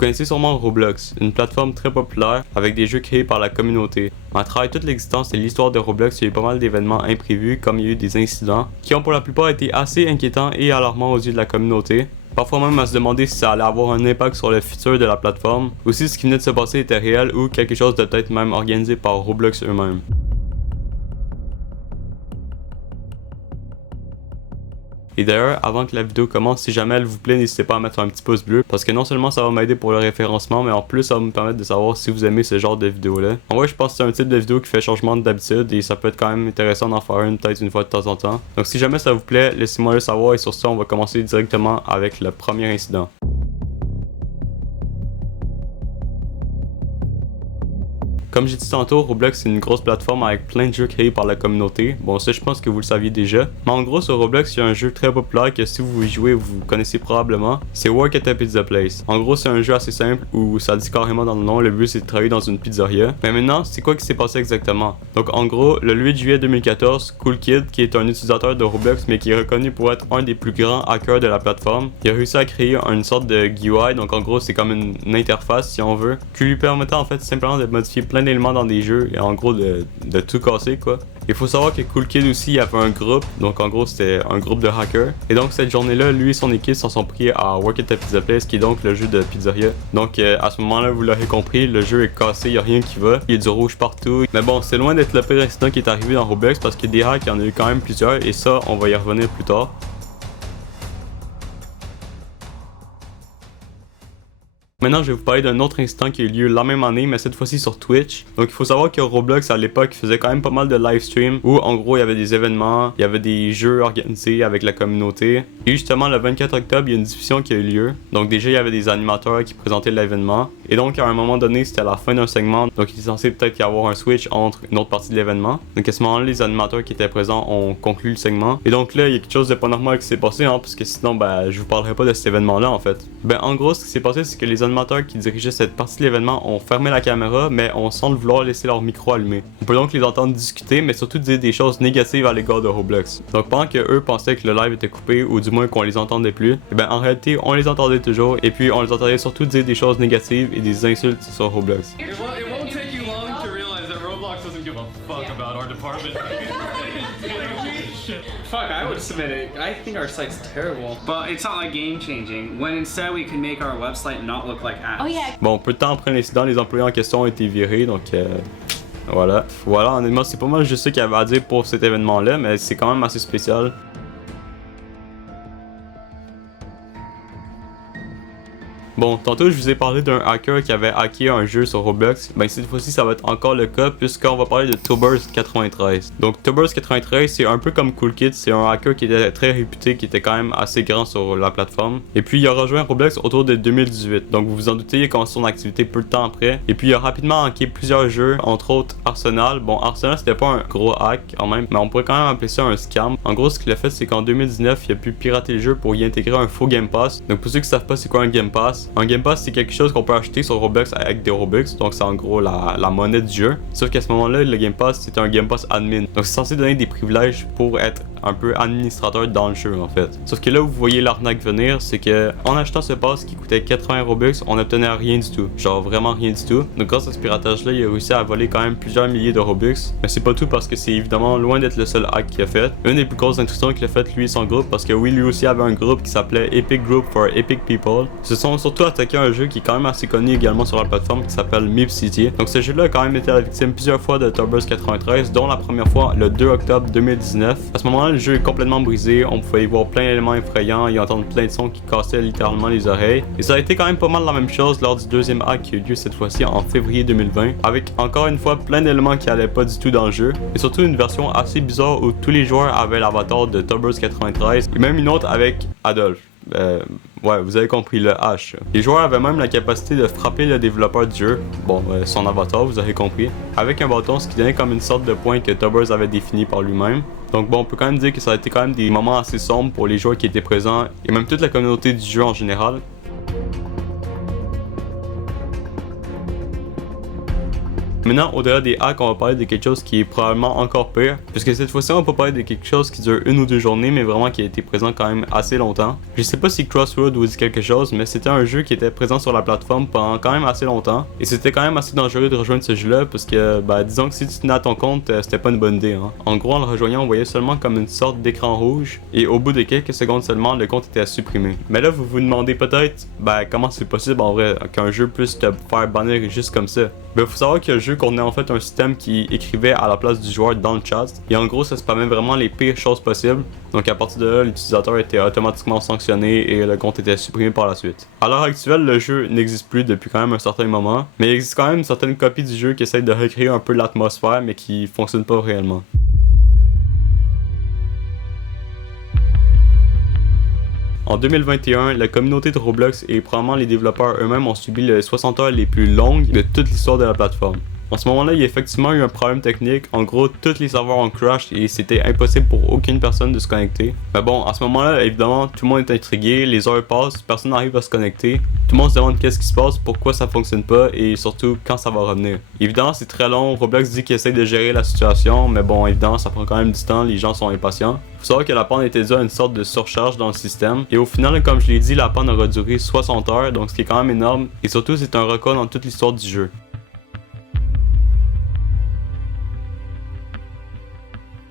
connaissez sûrement Roblox, une plateforme très populaire avec des jeux créés par la communauté. À travers toute l'existence et l'histoire de Roblox, il y a eu pas mal d'événements imprévus comme il y a eu des incidents qui ont pour la plupart été assez inquiétants et alarmants aux yeux de la communauté. Parfois même à se demander si ça allait avoir un impact sur le futur de la plateforme, ou si ce qui venait de se passer était réel ou quelque chose de peut-être même organisé par Roblox eux-mêmes. Et d'ailleurs, avant que la vidéo commence, si jamais elle vous plaît, n'hésitez pas à mettre un petit pouce bleu parce que non seulement ça va m'aider pour le référencement, mais en plus ça va me permettre de savoir si vous aimez ce genre de vidéo-là. En vrai, je pense que c'est un type de vidéo qui fait changement d'habitude et ça peut être quand même intéressant d'en faire une peut-être une fois de temps en temps. Donc si jamais ça vous plaît, laissez-moi le savoir et sur ça, on va commencer directement avec le premier incident. Comme j'ai dit tantôt, Roblox c'est une grosse plateforme avec plein de jeux créés par la communauté. Bon, ça je pense que vous le saviez déjà. Mais en gros, sur Roblox, il y a un jeu très populaire que si vous y jouez, vous connaissez probablement. C'est Work at a Pizza Place. En gros, c'est un jeu assez simple où ça dit carrément dans le nom, le but c'est de travailler dans une pizzeria. Mais maintenant, c'est quoi qui s'est passé exactement? Donc en gros, le 8 juillet 2014, Cool Kid, qui est un utilisateur de Roblox mais qui est reconnu pour être un des plus grands hackers de la plateforme, il a réussi à créer une sorte de GUI. Donc en gros, c'est comme une interface si on veut, qui lui permettait en fait simplement de modifier plein d'éléments dans des jeux et en gros de tout casser quoi. Il faut savoir que Cool Kid aussi avait un groupe, donc en gros c'était un groupe de hackers. Et donc cette journée-là, lui et son équipe s'en sont pris à Work at a Pizza Place, qui est donc le jeu de pizzeria. Donc à ce moment-là, vous l'aurez compris, le jeu est cassé, il n'y a rien qui va, il y a du rouge partout. Mais bon, c'est loin d'être le pire incident qui est arrivé dans Roblox parce que des hacks, il y en a eu quand même plusieurs et ça, on va y revenir plus tard. Maintenant, je vais vous parler d'un autre incident qui a eu lieu la même année, mais cette fois-ci sur Twitch. Donc, il faut savoir que Roblox, à l'époque, faisait quand même pas mal de live stream où, en gros, il y avait des événements, il y avait des jeux organisés avec la communauté. Et justement, le 24 octobre, il y a une discussion qui a eu lieu. Donc, déjà, il y avait des animateurs qui présentaient l'événement. Et donc, à un moment donné, c'était à la fin d'un segment. Donc, il était censé peut-être y avoir un switch entre une autre partie de l'événement. Donc, à ce moment-là, les animateurs qui étaient présents ont conclu le segment. Et donc, là, il y a quelque chose de pas normal qui s'est passé, hein, parce que sinon, je vous parlerai pas de cet événement-là, en fait. En gros, ce qui s'est passé, c'est que les animateurs qui dirigeaient cette partie de l'événement ont fermé la caméra, mais on semble vouloir laisser leur micro allumé. On peut donc les entendre discuter, mais surtout dire des choses négatives à l'égard de Roblox. Donc pendant que eux pensaient que le live était coupé, ou du moins qu'on les entendait plus, en réalité, on les entendait toujours, et puis on les entendait surtout dire des choses négatives et des insultes sur Roblox. Fuck, I would submit it. I think our site's terrible. But it's not like game changing, when instead we can make our website not look like ads. Oh yeah. Bon, peu de temps après l'incident, les employés en question ont été virés, donc voilà. Voilà, honnêtement, c'est pas mal juste ça qu'il y avait à dire pour cet événement-là, mais c'est quand même assez spécial. Bon, tantôt je vous ai parlé d'un hacker qui avait hacké un jeu sur Roblox. Cette fois-ci ça va être encore le cas puisqu'on va parler de Toburst93. Donc Toburst93 c'est un peu comme Cool Kid, c'est un hacker qui était très réputé, qui était quand même assez grand sur la plateforme. Et puis il a rejoint Roblox autour de 2018. Donc vous vous en doutez, il a commencé son activité peu de temps après. Et puis il a rapidement hacké plusieurs jeux, entre autres Arsenal. Bon, Arsenal c'était pas un gros hack quand même, mais on pourrait quand même appeler ça un scam. En gros, ce qu'il a fait, c'est qu'en 2019, il a pu pirater le jeu pour y intégrer un faux Game Pass. Donc pour ceux qui savent pas c'est quoi un Game Pass, un Game Pass, c'est quelque chose qu'on peut acheter sur Roblox avec des Robux, donc c'est en gros la monnaie du jeu. Sauf qu'à ce moment-là, le Game Pass, c'est un Game Pass admin. Donc c'est censé donner des privilèges pour être un peu administrateur dans le jeu en fait. Sauf que là où vous voyez l'arnaque venir, c'est que en achetant ce pass qui coûtait 80 Robux, on n'obtenait rien du tout. Genre vraiment rien du tout. Donc grâce à ce piratage-là, il a réussi à voler quand même plusieurs milliers de Robux. Mais c'est pas tout parce que c'est évidemment loin d'être le seul hack qu'il a fait. Une des plus grosses intrusions qu'il a fait lui et son groupe, parce que oui, lui aussi avait un groupe qui s'appelait Epic Group for Epic People. Ils se sont surtout attaqués à un jeu qui est quand même assez connu également sur la plateforme qui s'appelle Meep City. Donc ce jeu-là a quand même été la victime plusieurs fois de Toburst93, dont la première fois le 2 octobre 2019. À ce moment-là, le jeu est complètement brisé, on pouvait y voir plein d'éléments effrayants et entendre plein de sons qui cassaient littéralement les oreilles. Et ça a été quand même pas mal la même chose lors du deuxième hack qui a eu lieu cette fois-ci en février 2020, avec encore une fois plein d'éléments qui allaient pas du tout dans le jeu, et surtout une version assez bizarre où tous les joueurs avaient l'avatar de Toburst93 et même une autre avec Adolf. Ouais, vous avez compris, le H. Les joueurs avaient même la capacité de frapper le développeur du jeu, son avatar, vous avez compris, avec un bâton, ce qui donnait comme une sorte de point que Toburst avait défini par lui-même. Donc on peut quand même dire que ça a été quand même des moments assez sombres pour les joueurs qui étaient présents et même toute la communauté du jeu en général. Maintenant, au-delà des hacks, on va parler de quelque chose qui est probablement encore pire, puisque cette fois-ci, on va pas parler de quelque chose qui dure 1 ou 2 journées, mais vraiment qui a été présent quand même assez longtemps. Je sais pas si Crossroad vous dit quelque chose, mais c'était un jeu qui était présent sur la plateforme pendant quand même assez longtemps, et c'était quand même assez dangereux de rejoindre ce jeu-là, parce que, disons que si tu tenais à ton compte, c'était pas une bonne idée. Hein. En gros, en le rejoignant, on voyait seulement comme une sorte d'écran rouge, et au bout de quelques secondes seulement, le compte était supprimé. Mais là, vous vous demandez peut-être, comment c'est possible en vrai qu'un jeu puisse te faire bannir juste comme ça. Faut savoir que le jeu contenait en fait un système qui écrivait à la place du joueur dans le chat, et en gros ça spammait vraiment les pires choses possibles, donc à partir de là l'utilisateur était automatiquement sanctionné et le compte était supprimé par la suite. À l'heure actuelle le jeu n'existe plus depuis quand même un certain moment, mais il existe quand même certaines copies du jeu qui essayent de recréer un peu l'atmosphère mais qui fonctionnent pas réellement. En 2021, la communauté de Roblox et probablement les développeurs eux-mêmes ont subi les 60 heures les plus longues de toute l'histoire de la plateforme. En ce moment-là, il y a effectivement eu un problème technique. En gros, tous les serveurs ont crash et c'était impossible pour aucune personne de se connecter. Mais bon, à ce moment-là, évidemment, tout le monde est intrigué, les heures passent, personne n'arrive à se connecter. Tout le monde se demande qu'est-ce qui se passe, pourquoi ça fonctionne pas et surtout quand ça va revenir. Évidemment, c'est très long. Roblox dit qu'il essaie de gérer la situation, mais bon, évidemment, ça prend quand même du temps, les gens sont impatients. Faut savoir que la panne était due à une sorte de surcharge dans le système. Et au final, comme je l'ai dit, la panne aura duré 60 heures, donc ce qui est quand même énorme. Et surtout, c'est un record dans toute l'histoire du jeu.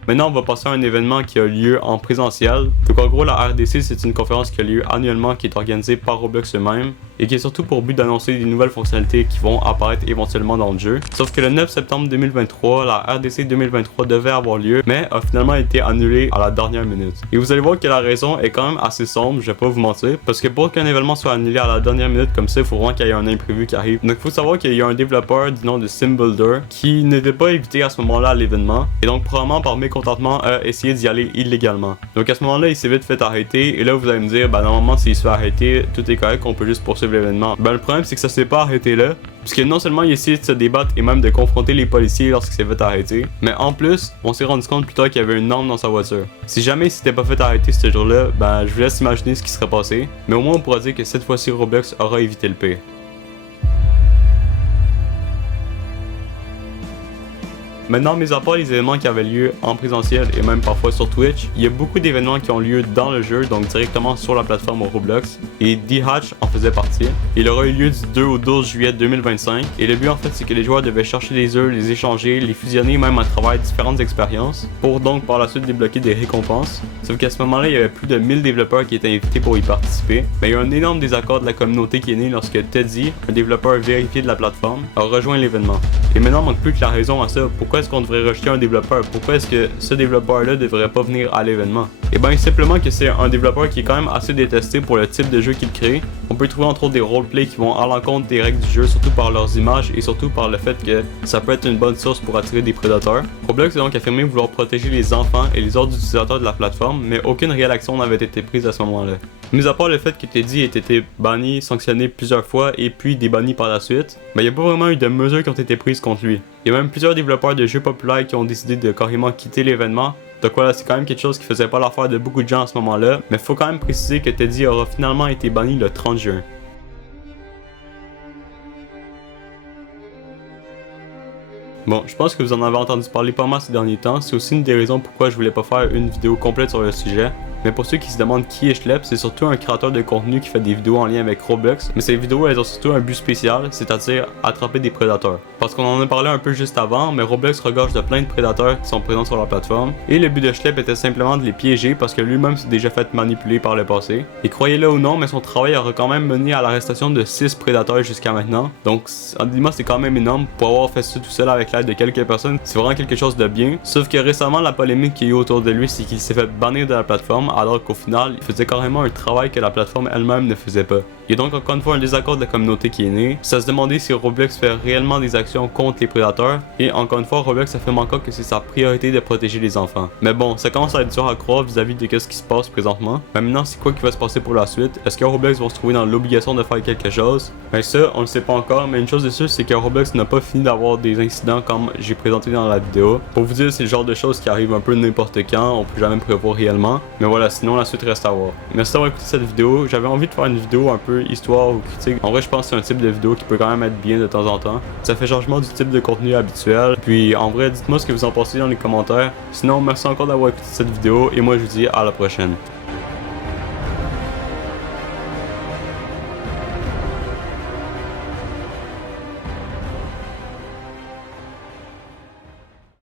Maintenant, on va passer à un événement qui a lieu en présentiel. Donc en gros, la RDC, c'est une conférence qui a lieu annuellement, qui est organisée par Roblox eux-mêmes, et qui est surtout pour but d'annoncer des nouvelles fonctionnalités qui vont apparaître éventuellement dans le jeu. Sauf que le 9 septembre 2023, la RDC 2023 devait avoir lieu, mais a finalement été annulée à la dernière minute. Et vous allez voir que la raison est quand même assez sombre, je vais pas vous mentir, parce que pour qu'un événement soit annulé à la dernière minute comme ça, il faut vraiment qu'il y ait un imprévu qui arrive. Donc il faut savoir qu'il y a un développeur du nom de SimBuilder qui n'était pas invité à ce moment-là à l'événement, et donc probablement par mécontentement a essayé d'y aller illégalement. Donc à ce moment-là, il s'est vite fait arrêter, et là vous allez me dire, normalement s'il se fait arrêter, tout est correct, on peut juste poursuivre l'événement. Le problème c'est que ça s'est pas arrêté là, puisque non seulement il a essayé de se débattre et même de confronter les policiers lorsqu'il s'est fait arrêter, mais en plus, on s'est rendu compte plus tard qu'il y avait une arme dans sa voiture. Si jamais il s'était pas fait arrêter ce jour-là, je vous laisse imaginer ce qui serait passé, mais au moins on pourra dire que cette fois-ci Roblox aura évité le pire. Maintenant, mis à part les événements qui avaient lieu en présentiel et même parfois sur Twitch, il y a beaucoup d'événements qui ont lieu dans le jeu, donc directement sur la plateforme Roblox, et D-Hatch en faisait partie. Il aura eu lieu du 2 au 12 juillet 2025, et le but en fait c'est que les joueurs devaient chercher les œufs, les échanger, les fusionner même à travers différentes expériences, pour donc par la suite débloquer des récompenses. Sauf qu'à ce moment-là, il y avait plus de 1000 développeurs qui étaient invités pour y participer, mais il y a un énorme désaccord de la communauté qui est né lorsque Teddy, un développeur vérifié de la plateforme, a rejoint l'événement. Et maintenant, il manque plus que la raison à ça. Pourquoi est-ce qu'on devrait rejeter un développeur? Pourquoi est-ce que ce développeur-là devrait pas venir à l'événement? Simplement que c'est un développeur qui est quand même assez détesté pour le type de jeu qu'il crée. On peut trouver entre autres des roleplays qui vont à l'encontre des règles du jeu, surtout par leurs images et surtout par le fait que ça peut être une bonne source pour attirer des prédateurs. Roblox a donc affirmé vouloir protéger les enfants et les autres utilisateurs de la plateforme, mais aucune réelle action n'avait été prise à ce moment-là. Mis à part le fait que Teddy ait été banni, sanctionné plusieurs fois et puis débanni par la suite, il n'y a pas vraiment eu de mesures qui ont été prises contre lui. Il y a même plusieurs développeurs de jeux populaires qui ont décidé de carrément quitter l'événement. Donc voilà, c'est quand même quelque chose qui faisait pas l'affaire de beaucoup de gens à ce moment-là, mais faut quand même préciser que Teddy aura finalement été banni le 30 juin. Bon, je pense que vous en avez entendu parler pas mal ces derniers temps, c'est aussi une des raisons pourquoi je voulais pas faire une vidéo complète sur le sujet. Mais pour ceux qui se demandent qui est Schlepp, c'est surtout un créateur de contenu qui fait des vidéos en lien avec Roblox, mais ces vidéos elles ont surtout un but spécial, c'est-à-dire attraper des prédateurs. Parce qu'on en a parlé un peu juste avant, mais Roblox regorge de plein de prédateurs qui sont présents sur la plateforme, et le but de Schlepp était simplement de les piéger parce que lui-même s'est déjà fait manipuler par le passé. Et croyez-le ou non, mais son travail aura quand même mené à l'arrestation de 6 prédateurs jusqu'à maintenant, donc honnêtement c'est quand même énorme pour avoir fait ça tout seul avec l'aide de quelques personnes, c'est vraiment quelque chose de bien. Sauf que récemment la polémique qu'il y a eu autour de lui, c'est qu'il s'est fait bannir de la plateforme alors qu'au final, il faisait carrément un travail que la plateforme elle-même ne faisait pas. Il y a donc encore une fois un désaccord de la communauté qui est né. Ça se demandait si Roblox fait réellement des actions contre les prédateurs, et encore une fois, Roblox affirme encore que c'est sa priorité de protéger les enfants. Mais bon, ça commence à être dur à croire vis-à-vis de ce qui se passe présentement. Mais maintenant, c'est quoi qui va se passer pour la suite? Est-ce que Roblox va se trouver dans l'obligation de faire quelque chose? Ça, on le sait pas encore, mais une chose est sûre, c'est que Roblox n'a pas fini d'avoir des incidents comme j'ai présenté dans la vidéo. Pour vous dire, c'est le genre de choses qui arrivent un peu n'importe quand, on peut jamais prévoir réellement. Mais voilà. voilà, sinon la suite reste à voir. Merci d'avoir écouté cette vidéo. J'avais envie de faire une vidéo un peu histoire ou critique. En vrai, je pense que c'est un type de vidéo qui peut quand même être bien de temps en temps. Ça fait changement du type de contenu habituel. Puis en vrai, dites-moi ce que vous en pensez dans les commentaires. Sinon, merci encore d'avoir écouté cette vidéo et moi je vous dis à la prochaine.